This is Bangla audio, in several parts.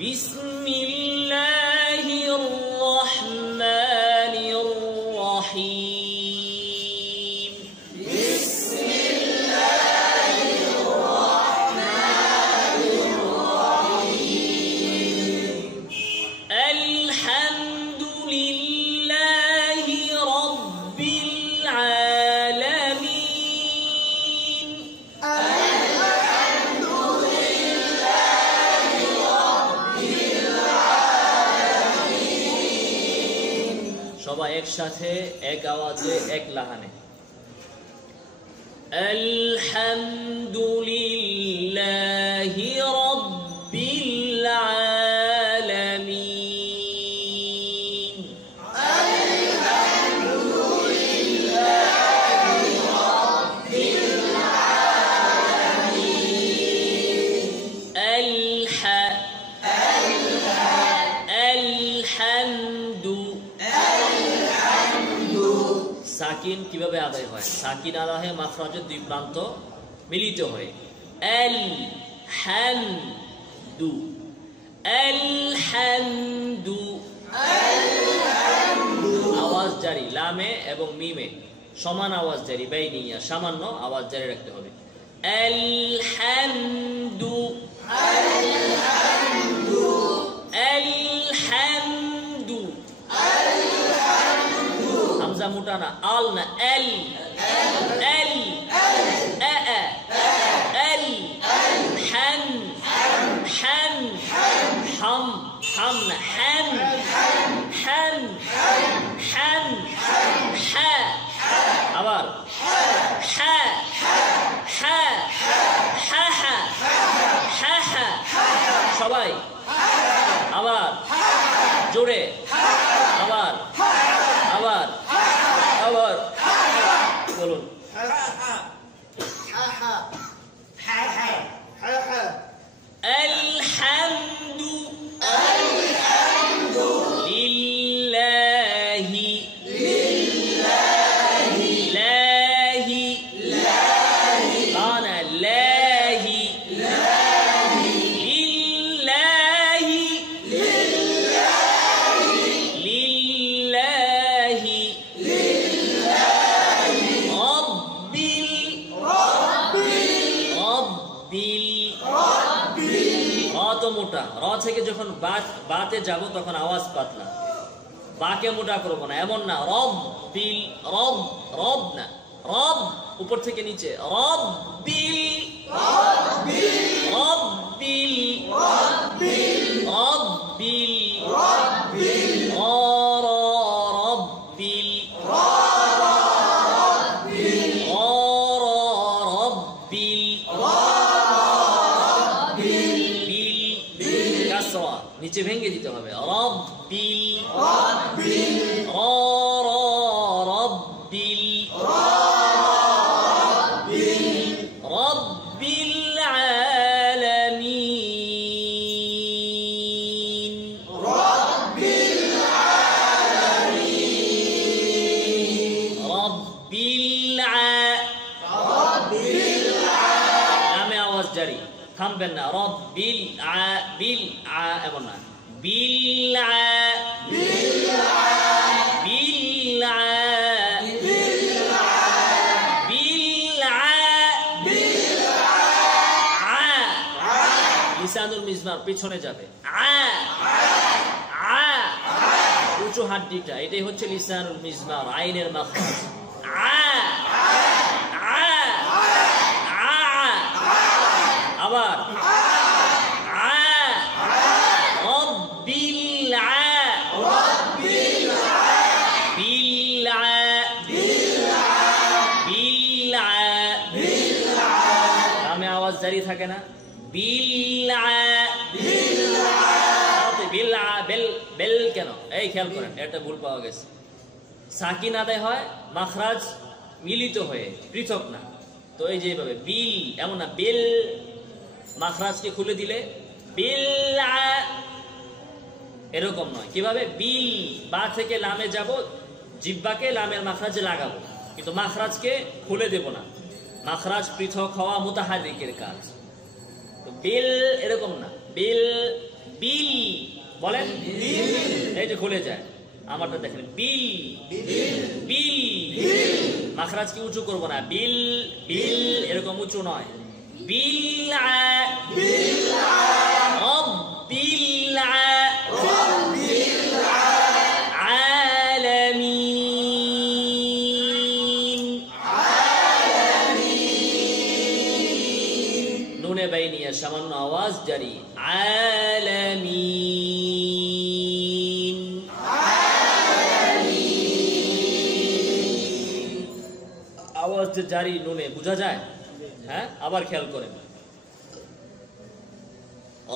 বিসমিল্লাহির রহমানির রহিম। বিসমিল্লাহির রহমানির রহিম। আলহামদুলিল্লাহি রাব্বিল আলামিন। আলহামদুলিল্লাহি রাব্বিল আলামিন। সবাই একসাথে এক আওয়াজে এক লাহানে আলহামদুলিল্লাহি রাব্বিল আলামিন। আলহামদুলিল্লাহি রাব্বিল আলামিন। আলহামদু সাকিন কিভাবে আদায় হয়? সাকিন আদায় হয় মাখরাজের দুই প্রান্ত মিলিত হয়ে আলহামদু আলহামদু। আওয়াজ জারি লামে এবং মিমে সমান আওয়াজ জারি, বাইনিয়া সামান্য আওয়াজ জারি রাখতে হবে। আলহামদু আলহামদু আলহামদু। হামজা মোটা না, আল না, এল এল এল হান হান হাম হাম না, হান হান হান হা। আবার হা হা হা হা হা হা। সবাই আবার জোরে, আবার আবার আবার বলুন। আলহামদু লিল্লাহি লাহি আনা লাহি লিল্লাহি লিল্লাহি তো মোটা। র থেকে যখন বাতে যাব তখন আওয়াজ পাতলা, বাকে মোটা করবো না, এমন না রব বিল রব রব না, রব উপর থেকে নিচে রব বিল রব বিল রব বিল নিচে ভেঙে দিতে হবে রব্বিল রব্বিল রব্বিল রব্বিল আলামিন রব্বিল আলামিন। রব্বিল নামে আওয়াজ জারি, থামবেন না। রব্বিল বিল এমন না, বিল বিল বিল লিসানুল মিজমার পিছনে যাবে, উঁচু হাড্ডিটা, এটাই হচ্ছে লিসানুল মিজমার, আইনের মাখরাজ। আবার আওয়াজ জারি থাকে না, বেল কেন? এই খেয়াল করেন, এটা ভুল পাওয়া গেছে। সাকিন আদায় হয় মাখরাজ মিলিত হয়ে, পৃথক না। তো এই যে এইভাবে বিল, এমন না বেল, মাখরাজকে খুলে দিলে বিল, এরকম নয়। কিভাবে? বিল, বা থেকে লামে যাব, জিব্বাকে লামের মাখরাজে লাগাবো, কিন্তু মাখরাজকে খুলে দেব না। মাখরাজ পৃথক হওয়া মুতাহারিকের কাজ। তো বিল এরকম না, বিল বিল বলেন এই যে খুলে যায় আমারটা দেখেন বিল বিল মাখরাজ কি উঁচু করব না বিল বিল এরকম উঁচু নয় বিল রব্বিল আলামিন নুনে বাইনিয়া সামান্য আওয়াজ জারি আলামিন আওয়াজ যে জারি নুনে বোঝা যায় হ্যাঁ আবার খেয়াল করেন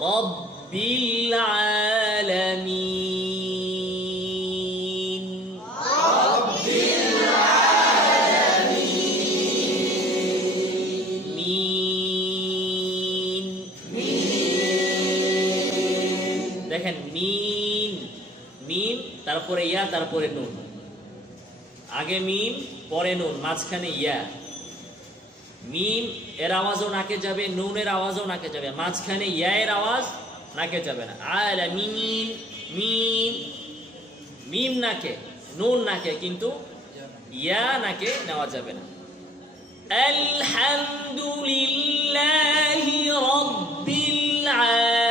রব্বিল আলামিন মিন দেখেন মিন মিন তারপরে ইয়া তারপরে নুন আগে মিম পরে নুন মাঝখানে ইয়া মিম এর আওয়াজও নাকে যাবে নুনের আওয়াজও নাকে যাবে মাঝখানে ইয়া এর আওয়াজ নাকে যাবে না আলামিন মিম মিম নাকে নুন নাকে কিন্তু ইয়া নাকে নেওয়া যাবে না আলহামদুলিল্লাহি রাব্বিল আলামিন